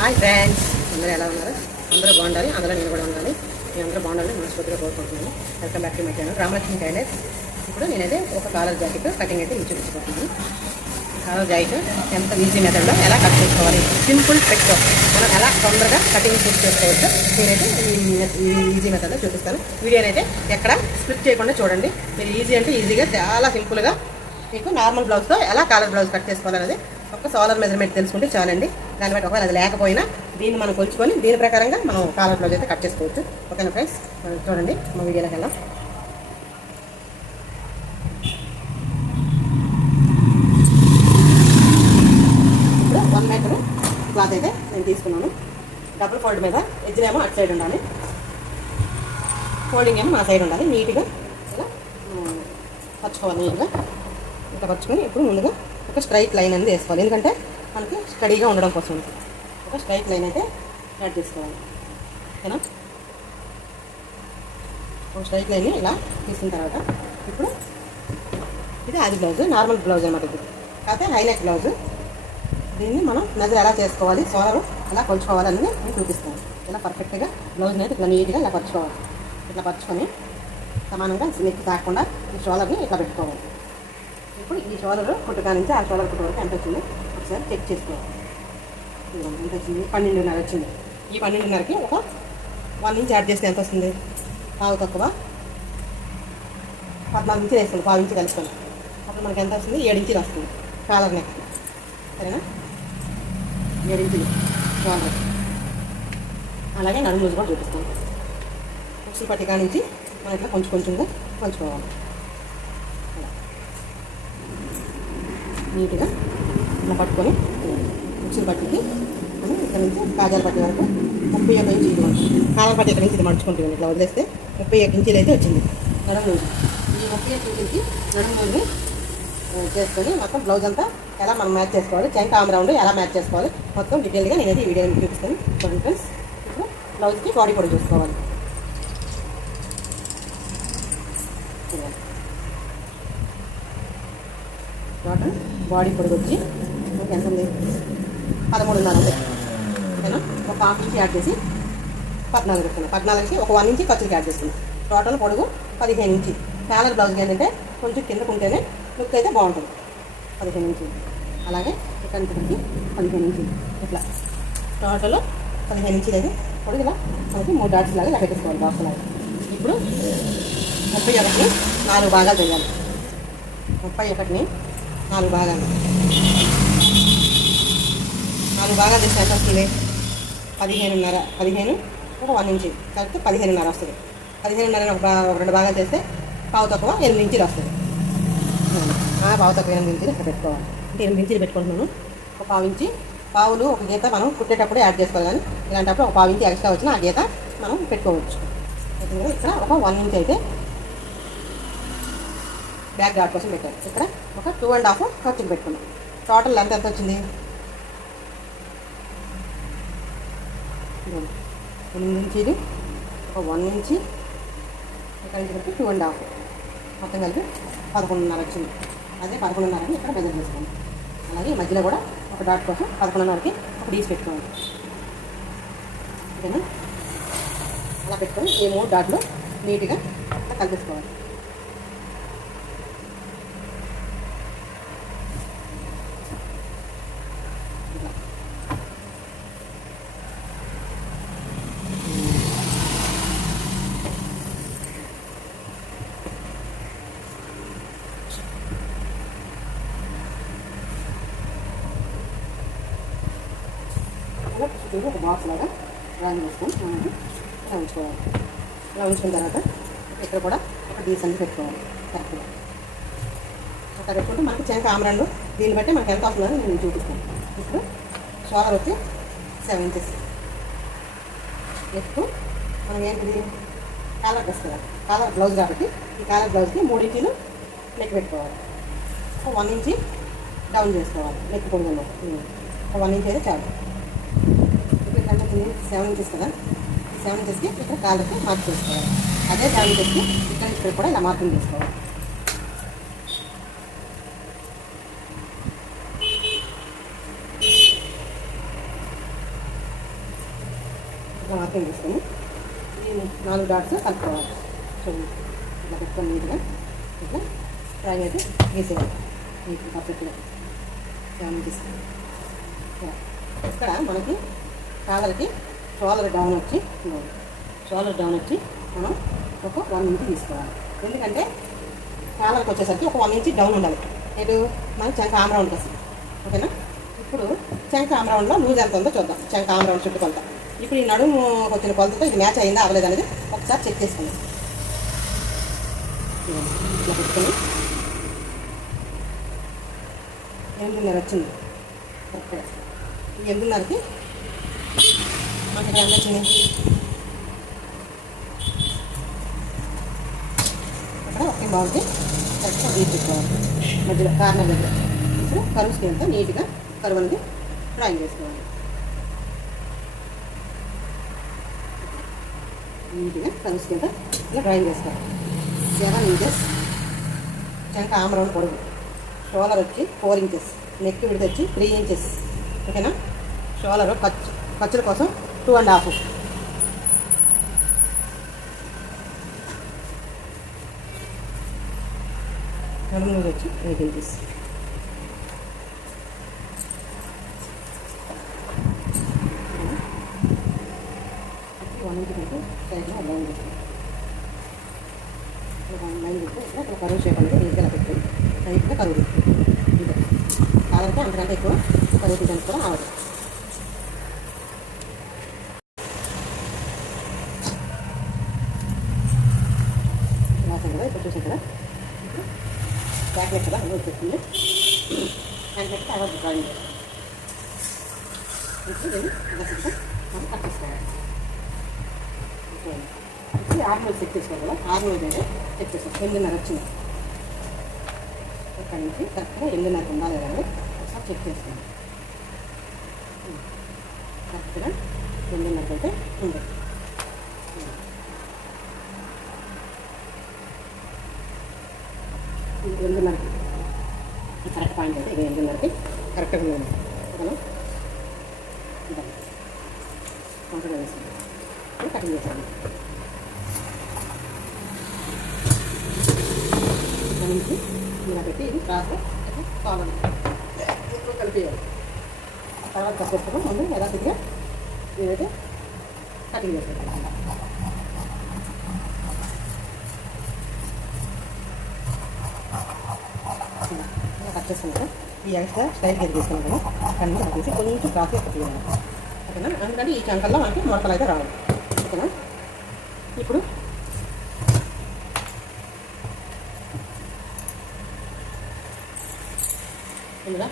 Hi friends అందరూ ఎలా ఉన్నారు? అందరూ బాగుండాలి. అందరూ నేను కూడా ఉండాలి. నేను అందరూ బాగుండాలి మనస్ఫూర్తిగా కోరుకుంటున్నాను. Welcome back to my channel Ramalakshmi tailors ఇప్పుడు నేనైతే ఒక కాలర్ జాకెట్ కటింగ్ అయితే చూపించుకుంటున్నాను కాలర్ జాకెట్ ఎంత ఈజీ మెథడ్లో ఎలా కట్ చేసుకోవాలి? సింపుల్ ట్రిక్ మనం ఎలా తొందరగా కటింగ్ పూర్తి చేసుకోవచ్చు? నేనైతే ఈ ఈజీ మెథడ్లో చూపిస్తాను. వీడియోనైతే ఎక్కడ స్ప్లిట్ చేయకుండా చూడండి. మీరు ఈజీ అంటే ఈజీగా చాలా సింపుల్గా మీకు నార్మల్ బ్లౌజ్తో ఎలా కాలర్ బ్లౌజ్ కట్ చేసుకోవాలనేది ఒక సోలర్ మెజర్మెంట్ తెలుసుకుంటే చాలండి. దాన్ని బట్టి ఒకవేళ అది లేకపోయినా దీన్ని మనం కొలుచుకొని దీని ప్రకారంగా మనం కాలర్ బ్లౌజ్ అయితే కట్ చేసుకోవచ్చు. ఓకేనా ఫ్రెండ్స్? మనం చూడండి మా వీడియోలోకి వెళ్దాం. ఇప్పుడు వన్ మీటర్ క్లాత్ అయితే నేను తీసుకున్నాను. డబుల్ ఫోల్డ్ మీద ఎడ్జ్లేమో అటు సైడ్ ఉండాలి. ఫోల్డింగ్ ఏమో మా సైడ్ ఉండాలి. నీట్గా ఇలా ఉమ్, నీట్గా ఇట్లా పరుచుకొని ఇప్పుడు ముందుగా ఒక స్ట్రైట్ లైన్ అనేది వేసుకోవాలి. ఎందుకంటే మనకి స్టడీగా ఉండడం కోసం ఒక స్ట్రైట్ లైన్ అయితే కట్ చేసుకోవాలి. ఓకేనా? ఒక స్ట్రైట్ లైన్ని ఇలా తీసిన తర్వాత ఇప్పుడు ఇది అది బ్లౌజ్ నార్మల్ బ్లౌజ్ అనమాట ఇది. కాకపోతే హైలైట్ బ్లౌజ్. దీన్ని మనం మెజర్ ఎలా చేసుకోవాలి సోలరు ఎలా కొలుచుకోవాలని నేను చూపిస్తాను. ఇలా పర్ఫెక్ట్గా బ్లౌజ్ అనేది ఇట్లా నీట్గా ఇలా పరుచుకోవాలి. ఇట్లా పరుచుకొని సమానంగా నెక్కి తాకుండా ఈ షోలర్ని ఇట్లా పెట్టుకోవాలి. ఇప్పుడు ఈ షోలర్ కుట్టుకా నుంచి ఆ షోలర్ కుట్టు వరకు ఎంత వచ్చింది? ఒకసారి చెక్ చేసుకోవాలి ఎంత వచ్చింది. పన్నెండున్నర వచ్చింది. ఈ పన్నెండున్నరకి ఒక వన్ ఇంచ్ యాడ్ చేస్తే ఎంత వస్తుంది? పావు తక్కువ. పద్నాలుగు ఇంచులు వేసుకోండి. పావు ఇంచు కలుసుకోండి అప్పుడు మనకి ఎంత వస్తుంది? ఏడు ఇంచులు వస్తుంది. కాలర్ నెక్ సరేనా? ఏడు ఇంచులు కాలర్ అలాగే నడుము రోజు కూడా చూపిస్తాం. ఉక్సులు పట్టికా నుంచి మనం ఇట్లా కొంచెం కొంచెంగా పంచుకోవాలి. నీట్గా ఇలా పట్టుకొని ఉక్సులు పట్టికి ఇక్కడ నుంచి కాజాలు పట్టి వరకు ముప్పై ఒక ఇంచు ఇది కాలం పట్టి ఇక్కడ నుంచి ఇది మడుచుకుంటుంది ఇట్లా వదిలేస్తే ముప్పై ఒక ఇంచులు అయితే వచ్చింది. నడుము లూజ్ ఈ ముప్పై ఒక ఇంచులకి నడుము లూజ్ని చేసుకొని మొత్తం బ్లౌజ్ అంతా ఎలా మనం మ్యాచ్ చేసుకోవాలి చెంక ఆమ్ రౌండ్ ఎలా మ్యాచ్ చేసుకోవాలి మొత్తం డీటెయిల్గా నేనైతే ఈ వీడియో చూపిస్తాను. చూడండి ఫ్రెండ్స్ ఇప్పుడు బ్లౌజ్కి బాడీ కూడా చూసుకోవాలి. బాడీ పొడిగొచ్చి వచ్చి ఎంత ఉంది పదమూడున్నర ఉంది ఓకేనా? ఒక హాఫ్ ఇంచ్ యాడ్ చేసి పద్నాలుగు పెట్టుకున్నాం. పద్నాలుగుకి ఒక వన్ ఇంచి ఖర్చుకి యాడ్ చేసుకున్నాం. టోటల్ పొడుగు పదిహేను ఇంచి. ప్యాలర్ బ్లౌజ్కి ఏంటంటే కొంచెం కిందకు ఉంటేనే లుక్ అయితే బాగుంటుంది. పదిహేను ఇంచి. అలాగే ఇక్కడ నుంచి ఇక్కడికి పదిహేను ఇంచి. ఇట్లా. టోటల్ పదిహేను ఇంచులు అయితే పొడుగు ఇలా మనకి మూడు డాట్స్ లాగా ఇలా పెట్టుకోవాలి బాక్స్ లాగా. ఇప్పుడు ముప్పై ఒకటిని నాలుగు భాగాలు చేయాలి. ముప్పై ఒకటిని నాలుగు భాగాలు. నాలుగు బాగా చేస్తే ఎంత వస్తుంది పదిహేనున్నర పదిహేను ఒక వన్ ఇంచు. కలిపితే పదిహేనున్నర వస్తుంది. పదిహేనున్నర ఒక రెండు భాగాలు చేస్తే పావు తక్కువ ఎనిమిది ఇంచులు వస్తుంది. ఆ పావు తక్కువ ఎనిమిది ఇంచులు ఇక్కడ పెట్టుకోవాలి. అంటే ఎనిమిది ఇంచులు పెట్టుకుంటున్నాను. ఒక పావు ఇంచి. పావులు ఒక గీత మనం కుట్టేటప్పుడు యాడ్ చేసుకోవాలి. కానీ ఇలాంటప్పుడు ఒక పావు ఇంచి ఎక్స్ట్రా వచ్చిన ఆ గీత మనం పెట్టుకోవచ్చు. ఇక్కడ ఒక వన్ ఇంచ్ అయితే బ్యాక్ డాట్ కోసం పెట్టాను ఇక్కడ ఒక టూ అండ్ హాఫ్ ఖర్చులు పెట్టుకున్నాం. టోటల్ ఎంత ఎంత వచ్చింది? ఇదిగోండి. ఎనిమిది ఇంచీలు ఒక వన్ ఇంచి ఇక్కడ నుంచి కలిపి టూ అండ్ హాఫ్ మొత్తం కలిపి పదకొండున్నర వచ్చింది. అదే పదకొండున్నరని ఇక్కడ మెజర్ చేసుకోండి. అలాగే ఈ మధ్యలో కూడా ఒక డాట్ కోసం పదకొండున్నరకి ఒక డీస్ పెట్టుకోండి. ఓకేనా? అలా పెట్టుకొని ఈ మూడు డాట్లు నీట్గా కలిపేసుకోవాలి ఇలా. అలా చుట్టూ ఒక బాక్స్ లాగా డ్రాయింగ్ చేసుకొని మనం ఇలా ఉంచుకోవాలి. ఇలా ఉంచుకున్న తర్వాత ఇక్కడ కూడా ఒక డీసెంట్ పెట్టుకోవాలి. కరెక్ట్గా అక్కడ పెట్టుకుంటే మనకి చిన్న కామరాలు దీన్ని బట్టి మనకి ఎంత వస్తుందో నేను చూపిస్తాను. ఇప్పుడు షోలర్ వచ్చి సెవెన్ ఇంచెస్ నెక్స్ట్ మనం ఏంటిది కాలర్ డ్రెస్ కదా. కాలర్ బ్లౌజ్ కాబట్టి ఈ కాలర్ బ్లౌజ్కి మూడింటిలు నెక్ పెట్టుకోవాలి. ఒక వన్ ఇంచి డౌన్ చేసుకోవాలి. నెక్ పొంగల్లో ఒక వన్ ఇంచ్ అయితే చాలు. ఇప్పుడు ఎంత సెవెన్ ఇంచెస్ కదా. సెవెన్ చేసి ఇక్కడ కాళ్ళకి మార్క్ చేసుకోవాలి. అదే సెవెన్ చేసి ఇక్కడ ఇక్కడ కూడా ఇలా మార్కింగ్ చేసుకోవాలి. మార్కింగ్ తీసుకొని ఈ నాలుగు డాట్స్ కలుపుకోవాలి. చూడండి. ఇలా పెట్టుకొని నీట్గా ఇట్లా ట్రై అయితే గీసేయాలి నీట్గా పర్ఫెక్ట్గా జాయిన్ తీసుకొని ఇక్కడ మనకి కాళ్ళకి షోల్డర్ డౌన్ వచ్చి షోల్డర్ డౌన్ వచ్చి మనం ఒక వన్ ఇంచ్ తీసుకోవాలి. ఎందుకంటే కాళ్ళకి వచ్చేసరికి ఒక వన్ ఇంచ్ డౌన్ ఉండాలి. ఇటు మనకి చంక ఆమ్రౌండ్ కోసం ఓకేనా? ఇప్పుడు చంక ఆమ్రౌండ్లో లూజ్ ఎంత ఉందో చూద్దాం. చంక ఆమ్రౌండ్ చుట్టుకొలత ఇప్పుడు ఈ నడుము వచ్చిన కొలతతో ఇది మ్యాచ్ అయిందా అవ్వలేదు అనేది ఒకసారి చెక్ చేసుకుందాం. ఇట్లా పెట్టుకొని. ఎనిమిదిన్నర వచ్చింది. కరెక్ట్గా ఈ ఎనిమిదిన్నరకి మనకి ఇక్కడ ఎంత వచ్చింది అక్కడ ఒకే బాగుంది కరెక్ట్గా వేయించుకోవాలి మధ్యలో కార్నర్ దగ్గర ఇప్పుడు కరువు స్కేల్తో నీట్గా కరువు అనేది డ్రాయింగ్ చేసుకోవాలి నీట్గా కరువు స్కేల్తో ఇలా ఫ్రై చేసుకోవాలి సెవెన్ ఇంచెస్ చంక ఆమరౌండ్ పొడుగు షోలర్ వచ్చి ఫోర్ ఇంచెస్ నెక్ విడత వచ్చి త్రీ ఇంచెస్ ఓకేనా షోలరు ఖర్చు ఖర్చుల కోసం టూ అండ్ హాఫ్ నడుము వచ్చి ఎయిట్ ఇంచెస్. వన్ ఇంచ్ కంటే సైడ్లో లైన్ వన్ లైన్ పెట్టి ఇక్కడ కరువు చేయకుండా నీట్గా పెట్టి కరువు. ఇదే. అంతకంటే ఎక్కువ కరువు డిజైన్స్ కూడా రావచ్చు రాసాం కదా ఇప్పుడు చూసాం కదా ఇప్పుడు బ్యాక్ నెక్ కదా అందులో వచ్చేస్తుంది హ్యాండ్ నెక్ తర్వాత డ్రాయింగ్ ఇప్పుడు దీన్ని ఇలా సిస్టమ్ మనం కట్ చేసుకోవాలి ఓకే. ఆరు రోజు చెక్ చేసుకోవాలి కదా ఆరు రోజు అయితే చెక్ చేసుకోవాలి ఎనిమిదిన్నర వచ్చింది నుంచి కరెక్ట్గా ఎనిమిదిన్నర ఉండాలి కదా ఒకసారి చెక్ చేసుకోండి కరెక్ట్గా ఎనిమిదిన్నర అయితే ఉంది ఎనిమిదిన్నరకి కరెక్ట్ పాయింట్ అయితే ఎనిమిదిన్నరకి కరెక్ట్గా ఉంది. ఓకేనా? కౌంటర్లో వేసింది కటింగ్ చేసాను నుంచి ఇలా పెట్టి ఇది క్రాస్ కావాలి ఎక్కువ కలిపేయాలి తర్వాత కప్పేసుకుని ముందు యథాతిగా ఇదైతే కటింగ్ చేసేయాలి ఇలా కట్ చేసుకుంటే ఈ ఎక్స్ట్రా స్టైల్ గది తీసుకున్నాం కదా అక్కడ నుంచి తీసి కొంచెం క్రాస్గా కట్టేయాలి ఓకేనా? అందుకని ఈ చంకల్లో మనకి ముడతలు అయితే రావు. ఓకేనా? ఇప్పుడు ఇందులో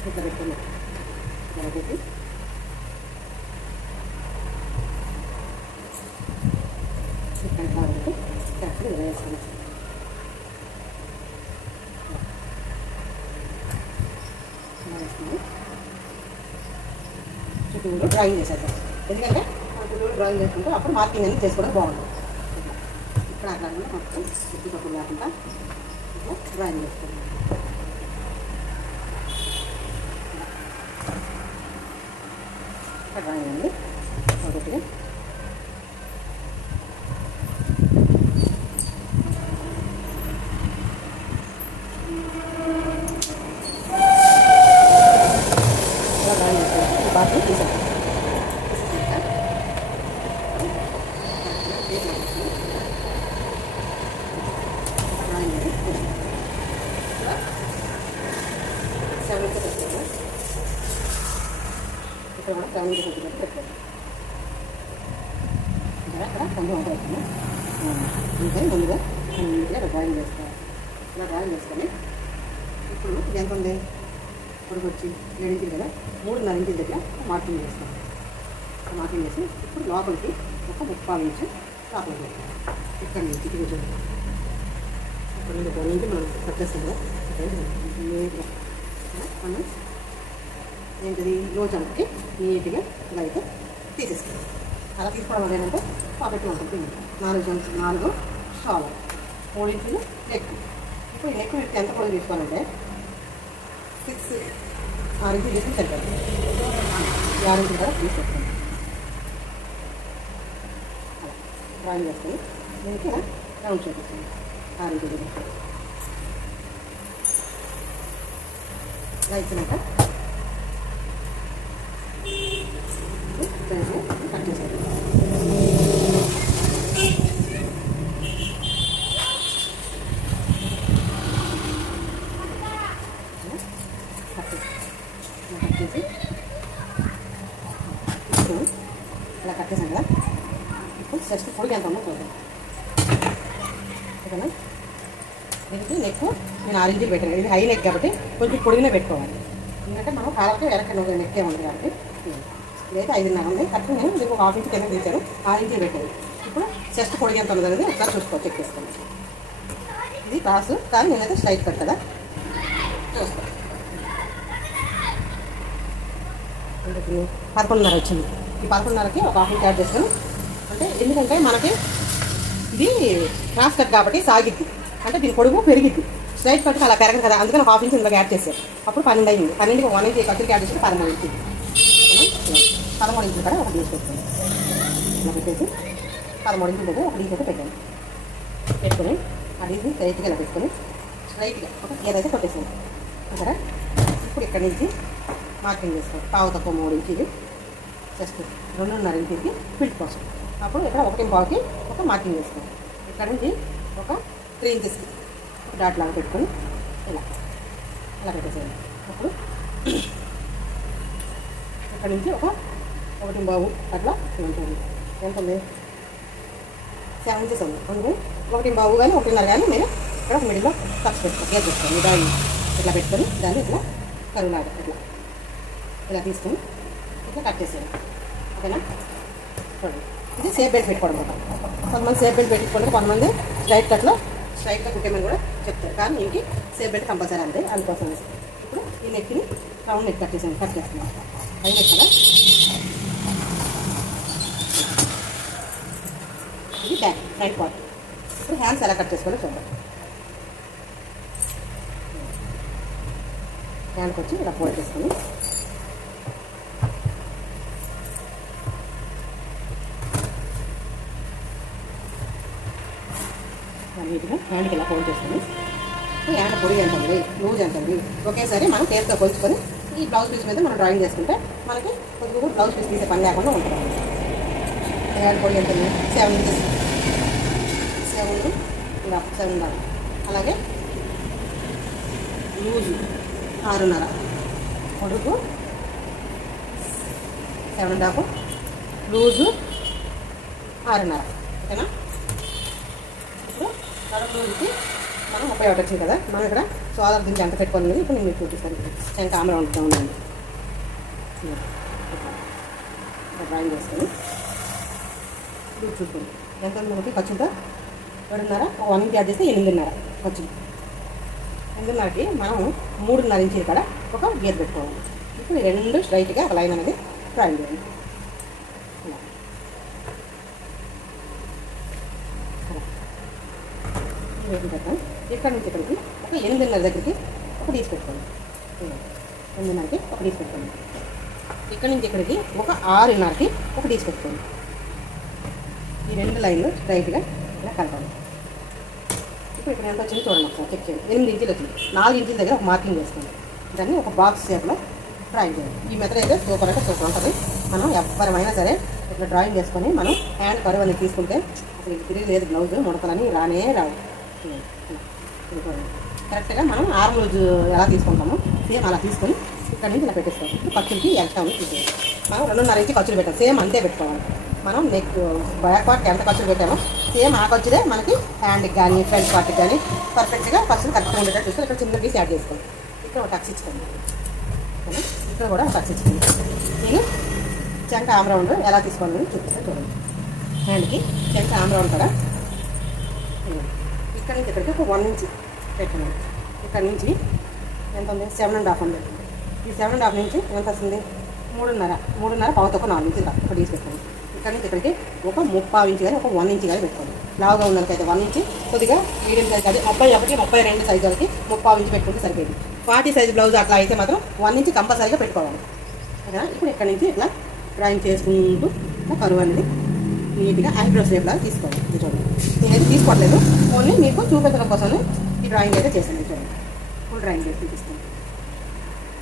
ఇట్లా పెట్టుకున్నాం ఇలా పెట్టి ఇక్కడ కాబట్టి కరెక్ట్గా ఇలా వేసుకున్నాం ఇలా వేసుకున్నాం చుట్టూ డ్రాయింగ్ చేసేద్దాం ఎందుకంటే మన డ్రాయింగ్ చేసుకుంటే అప్పుడు మార్కింగ్ అనేది చేసుకోవడం బాగుంటుంది. ఇక్కడ అట్లా మొత్తం చుట్టుపక్కల లేకుండా డ్రాయింగ్ చేసుకుంటాం డ్రాయింగ్ అండి ఒకటిగా ఇలా డ్రాయింగ్ చేసుకోవాలి ఈ బాటిల్ తీసేద్దాం డ్రాయింగ్ అనేది సెవెన్ పెట్టాను ఇక్కడ పెట్టాను ఇక్కడ అక్కడ కొంచెం వంట ఇంకా ముందుగా మనం నీట్గా డ్రాయింగ్ చేసుకోవాలి ఇలా డ్రాయింగ్ చేసుకొని ఇప్పుడు ఎంత ఉంది ఇప్పుడు వచ్చి ఏడు ఇంచులు కదా మూడున్నర ఇంచుల దగ్గర మార్కింగ్ చేస్తాం మార్కింగ్ చేసి ఇప్పుడు లోపలికి ఒక ముప్పావు ఇంచు లోపలికి పెట్టాలి. ఇక్కడ నుంచి ఇక్కడ నుంచి మనం కట్ కదా మనం ఏంటిది? రోజు నీట్గా ఇలా అయితే తీసేసుకోవాలి అలా తీసుకోవడం వల్ల ఏంటంటే పాకెట్ ఉంటుంది నాలుగు జంక్స్ నాలుగు షాల్ మూడు ఇంచులు నెక్ ఇప్పుడు ఈ నెక్ విడ్త్ ఎంత కూడా తీసుకోవాలంటే సిక్స్ ఆరు ఇంచులు తీసుకుని సరిపడుతుంది ఈ ఆరు ఇంచులు కూడా తీసుకొస్తాను డ్రాయింగ్ చేసుకొని దీనికి ఇలా రౌండ్ చూపిస్తాను ఆరు ఇంచులు ఇలా ఇచ్చినాక కట్ చేసేది కట్ చేసి ఇలా కట్ చేసి ఇప్పుడు ఇలా కట్ చేసాం కదా ఇప్పుడు జస్ట్ పొడిగి ఎంత ఉందో చూద్దాం ఓకేనా దీనికి నెక్ నేను ఆరెంజ్ పెట్టాను ఇది హై నెక్ కాబట్టి కొంచెం పొడిగినే పెట్టుకోవాలి. ఎందుకంటే మనం కాలకి వెనక నెక్కే ఉంది కాబట్టి. ఇదైతే ఐదున్నర ఉంది. కరెక్ట్ నేను మీకు ఒక హాఫ్ ఇంచ్ కింద తీశాను. ఆరు పెట్టాను. ఇప్పుడు చెస్ట్ పొడిగి ఎంత ఉంది అనేది ఒకసారి చూసుకో చెక్ చేసుకోండి. ఇది క్లాసు కానీ నేనైతే స్ట్రైట్ కట్ కదా. చూస్తాను పదకొండున్నర వచ్చింది. ఈ పదకొండున్నరకి ఒక హాఫ్ ఇంచ్ యాడ్ చేస్తాను అంటే ఎందుకంటే మనకి ఇది క్రాస్ కట్ కాబట్టి సాగిద్ది. అంటే దీని పొడుగు పెరిగిద్ది. స్ట్రైట్ కట్కి అలా పెరగదు కదా. అందుకని హాఫ్ ఇంచ్ ఇందులో యాడ్ చేశారు. అప్పుడు పన్నెండు అయింది. పన్నెండుకి వన్ ఇంచ్ కత్తికి యాడ్ చేసి పదమూడు ఇంచ్ పదమూడు ఇంచులు కూడా ఒక డీస్ పెట్టాను. ఇలా పెట్టేసి పదమూడు ఇంచులు దగ్గర ఒక డీస్ అయితే పెట్టాను. పెట్టుకొని అది ఇది స్ట్రైట్గా ఇలా పెట్టుకొని స్ట్రైట్గా ఒక ఏదైతే కొట్టేసాను. అక్కడ ఇప్పుడు ఇక్కడ నుంచి మార్కింగ్ చేసుకోండి పావు తక్కువ మూడు ఇంచులు జస్ట్ రెండున్నర ఇంచులకి ఫిల్ట్ కోసం. అప్పుడు ఇక్కడ ఒకటి పావుకి ఒక మార్కింగ్ చేసుకోండి ఇక్కడ నుంచి ఒక త్రీ ఇంచెస్కి డాట్ లాగా పెట్టుకొని ఇలా ఇలా పెట్టేసేయండి. అప్పుడు ఇక్కడ నుంచి ఒక ఒకటి బావు అట్లా ఉంటుంది ఎంత ఉంది సెవెన్ ఇంచెస్ ఉంది. అందుకని ఒకటి బావు కానీ ఒకటిన్నర కానీ మీరు ఇక్కడ మిడిల్లో కట్ పెట్టుకోండి గేర్ పెట్టుకోండి దాన్ని ఇట్లా పెట్టుకొని దాన్ని ఇట్లా కరువులాగా ఇట్లా ఇలా తీసుకొని ఇట్లా కట్ చేసేయండి. ఓకేనా? చూడండి. ఇది సేఫ్ బెల్ట్ పెట్టుకోవడం కొంతమంది సేఫ్ బెల్ట్ పెట్టుకుంటే కొంతమంది స్ట్రైట్ కట్లో స్ట్రైట్గా కుట్టేమని కూడా చెప్తారు కానీ మీకు సేఫ్ బెల్ట్ కంపల్సరీ అంతే అందుకోసం ఇప్పుడు ఈ నెక్ని రౌండ్ నెక్ కట్ చేసాను కట్ చేస్తున్నాను అయిన కదా? ఇది బ్యాక్ ఫ్రంట్ పార్ట్. ఇప్పుడు హ్యాండ్స్ ఎలా కట్ చేసుకోవాలో చూద్దాం. హ్యాండ్కి వచ్చి ఇలా పోల్ చేసుకొని నీట్గా హ్యాండ్కి ఇలా హోల్డ్ చేసుకొని హ్యాండ్ పొడి ఎంత ఉంది? లూజ్ ఎంత ఉంది? ఒకేసారి మనం టేప్తో కొలుచుకొని ఈ బ్లౌజ్ పీస్ మీద మనం డ్రాయింగ్ చేసుకుంటే మనకి కొద్దిగా కూడా బ్లౌజ్ పీస్ తీసే పని లేకుండా ఉంటుంది హ్యాండ్ పొడి ఎంత ఉంది? సెవెన్ ఇంచెస్ సెవెన్ ఇలా సెవెన్ అలాగే లూజు ఆరున్నర. పొడుగు సెవెన్ అండ్ లూజు ఆరున్నర. ఓకేనా? ఇప్పుడు నుంచి మనం ముప్పై ఒకటి వచ్చింది కదా. మనం ఇక్కడ సోలార్ దీనికి ఎంత పెట్టుకోవాలి ఇప్పుడు నేను మీకు చూపిస్తాను. శంక ఆమె వండుతూ ఉన్నాను. డ్రాయింగ్ చేసుకొని ఇప్పుడు చూసుకోండి ఎంత ఉంది మనకి? ఖర్చుంటే ఏడున్నర? వన్ యాడ్ చేస్తే ఎనిమిదిన్నర ఖర్చు ఎనిమిదిన్నరకి మనం మూడున్నర ఇంచు ఇక్కడ ఒక గేర్ పెట్టుకోవాలి. ఇప్పుడు రెండు స్ట్రైట్గా ఒక లైన్ అనేది డ్రాయింగ్ చేయండి ఇలా వేసిన తర్వాత ఇక్కడ నుంచి ఇక్కడికి ఒక ఎనిమిదిన్నర దగ్గరికి ఒక డీస్ పెట్టుకోండి. ఎనిమిదిన్నరకి ఒక డీస్ పెట్టుకోండి. ఇక్కడ నుంచి ఇక్కడికి ఒక ఆరున్నరకి ఒక డీస్ పెట్టుకోండి. ఈ రెండు లైన్లు స్ట్రైట్గా ఇలా కలపాలి. ఇప్పుడు ఇక్కడ ఎంత వచ్చింది చూడండి ఒకసారి చెక్ చేయండి. ఎనిమిది ఇంచులు వచ్చింది. నాలుగు ఇంచుల దగ్గర ఒక మార్కింగ్ వేసుకోండి. దాన్ని ఒక బాక్స్ షేప్లో డ్రాయింగ్ చేయండి. ఈ మెథడ్ అయితే సూపర్ అంటే సూపర్ ఉంటుంది. మనం ఎవరమైనా సరే ఇట్లా డ్రాయింగ్ చేసుకొని మనం హ్యాండ్ కరువు అనేది తీసుకుంటే అసలు ఇది తిరిగి లేదు బ్లౌజ్ ముడతలని రానే రావు. కరెక్ట్గా మనం ఆరు రోజు ఎలా తీసుకుంటామో సేమ్ అలా తీసుకొని ఇక్కడ నుంచి ఇలా పెట్టేసుకోవాలి. ఇప్పుడు ఖర్చులకి ఎంత మనం రెండున్నర ఇంచి ఖర్చులు పెట్టాం సేమ్ అంతే పెట్టుకోవాలి. మనం నెక్ బ్యాక్ పార్ట్ ఎంత ఖర్చులు పెట్టామో సేమ్ ఆ ఖర్చులే మనకి హ్యాండ్కి కానీ ఫ్రంట్ పార్ట్కి కానీ పర్ఫెక్ట్గా ఖర్చులు కరెక్ట్గా ఉండేటట్టు చూసుకొని ఇక్కడ చిన్న పీస్ యాడ్ చేసుకోండి ఇక్కడ ఒక టక్స్ ఇచ్చుకోండి. ఇక్కడ కూడా టక్స్ ఇచ్చుకోండి. నేను చెంక ఆమ్ రౌండ్ ఎలా తీసుకోవాలని చూపిస్తాను చూడండి. హ్యాండ్కి చెంక ఆమ్ రౌండ్ కదా? ఇక్కడ నుంచి ఇక్కడికి ఒక వన్ ఇంచ్ పెట్టండి. ఇక్కడ నుంచి? ఎంత ఉంది? సెవెన్ అండ్ హాఫ్ ఉంది ఈ సెవెన్ అండ్ హాఫ్ నుంచి ఎంత వస్తుంది? మూడున్నర. మూడున్నర పావు తక్కువ నాలుగు ఇంచులు ఒక డీస్ పెట్టండి ఇక్కడ నుంచి ఇక్కడికి ఒక ముప్పావు ఇంచు కానీ ఒక వన్ ఇంచ్ కానీ పెట్టుకోండి. లావుగా ఉన్నందుకైతే వన్ ఇంచ్ కొద్దిగా మీడియం సైజ్ అది ముప్పై ఒకటి ముప్పై రెండు సైజు వరకు ముప్పావు ఇంచు పెట్టుకుంటే సరిపోయింది. ఫార్టీ సైజ్ బ్లౌజ్ అట్లా అయితే మాత్రం వన్ ఇంచ్ కంపల్సరీగా పెట్టుకోవాలి. ఇప్పుడు ఇక్కడ నుంచి ఇట్లా డ్రాయింగ్ చేసుకుంటూ కరువు అనేది నీట్గా ఐబ్రో షేప్ లాగా తీసుకోవాలి చూడండి. నేనైతే తీసుకోవట్లేదు ఓన్లీ మీకు చూపించడం కోసం ఈ డ్రాయింగ్ అయితే చేశాను చూడండి. ఫుల్ డ్రాయింగ్ చేసి చూపిస్తాను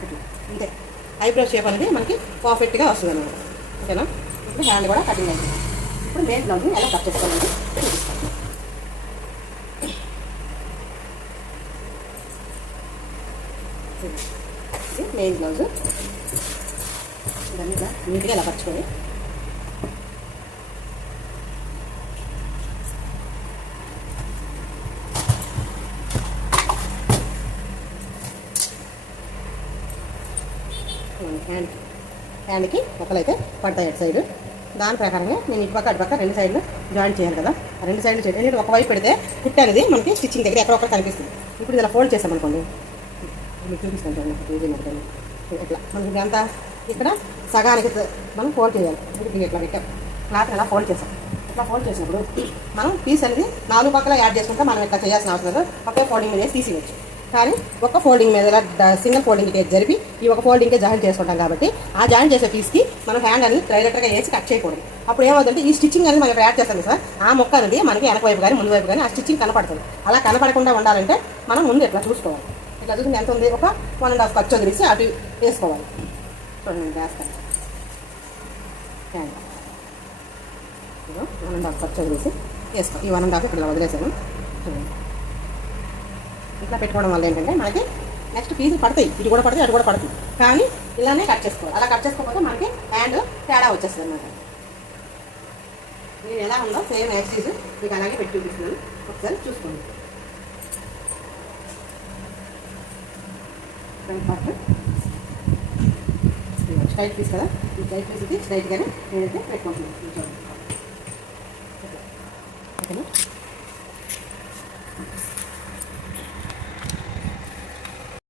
అట్లా అంతే. ఐబ్రో షేప్ అనేది మనకి పర్ఫెక్ట్గా వస్తుంది అనమాట. ఓకేనా? ఇప్పుడు హ్యాండ్ కూడా కటింగ్ అయింది ఇప్పుడు మెయిన్ బ్లౌజ్ని ఎలా కట్ చేసుకోవాలంటే చూపిస్తాను. మెయిన్ బ్లౌజ్ దాన్ని ఇలా నీట్గా ఎలా పరచుకొని హ్యాండ్ హ్యాండ్కి మొక్కలు అయితే పడతాయి అటు సైడ్ దాని ప్రకారంగా నేను ఇటు పక్క అటు పక్క రెండు సైడ్లు జాయిన్ చేయాలి కదా. రెండు సైడ్లు చేయడం ఎందుకంటే ఒకవైపు పెడితే కుట్ట అనేది మనకి స్టిచ్చింగ్ దగ్గర ఎక్కడొక్కడ ఒకటి కనిపిస్తుంది. ఇప్పుడు ఇలా ఫోల్డ్ చేసామనుకోండి మీకు చూపిస్తాను చూడండి ఈజీ అనుకోండి ఇట్లా. మనకి ఇదంతా ఇక్కడ సగానికి మనం ఫోల్డ్ చేయాలి. ఇది ఇట్లా. పెట్టాం క్లాత్ ఎలా ఫోల్డ్ చేసాం ఇట్లా ఫోల్డ్ చేసినప్పుడు మనం పీస్ అనేది నాలుగు పక్కల యాడ్ చేసుకుంటే మనం ఇట్లా చేయాల్సిన అవసరం లేదు. ఒకే ఫోల్డింగ్ మీద తీసివచ్చు కానీ ఒక ఫోల్డింగ్ మీద ఇలా ఫోల్డింగ్ సింగిల్ ఫోల్డింగ్కి జరిపి ఈ ఒక ఫోల్డింగ్కే జాయిన్ చేసుకుంటాం కాబట్టి ఆ జాయిన్ చేసే పీస్కి మనం హ్యాండ్ అనేది డైరెక్ట్గా వేసి కట్ చేయకూడదు. అప్పుడు ఏమవుతుందంటే ఈ స్టిచ్చింగ్ అనేది మనం యాడ్ చేస్తాం సార్. ఆ మొక్క అనేది మనకి వెనక వైపు కానీ ముందు వైపు కానీ ఆ స్టిచ్చింగ్ కనపడుతుంది. అలా కనపడకుండా ఉండాలంటే మనం ముందు ఇట్లా చూసుకోవాలి? ఇట్లా చూసి ఎంత ఉంది? ఒక వన్ అండ్ హాఫ్ ఖర్చు వదిలేసి అటు వేసుకోవాలి. చూడండి వేస్తాను వన్ అండ్ హాఫ్ ఖర్చు వదిలేసి వేసుకోవాలి ఈ వన్ అండ్ హాఫ్ ఇక్కడ వదిలేసాను. చూడండి. ఇట్లా పెట్టుకోవడం వల్ల ఏంటంటే మనకి నెక్స్ట్ పీసులు పడతాయి. ఇటు కూడా పడతాయి అటు కూడా పడుతుంది కానీ ఇలానే కట్ చేసుకోవాలి. అలా కట్ చేసుకోకపోతే మనకి హ్యాండ్ తేడా వచ్చేస్తుంది అనమాట నేను ఎలా ఉందో సేమ్ యాక్సీజ్ మీకు అలాగే పెట్టి చూపిస్తున్నాను. ఒకసారి చూసుకోండి. ఫ్రంట్ పార్ట్ స్ట్రైట్ పీస్ కదా? ఈ స్ట్రైట్ పీస్ ఇది స్ట్రైట్గానే నేనైతే పెట్టుకుంటున్నాను. ఓకేనా?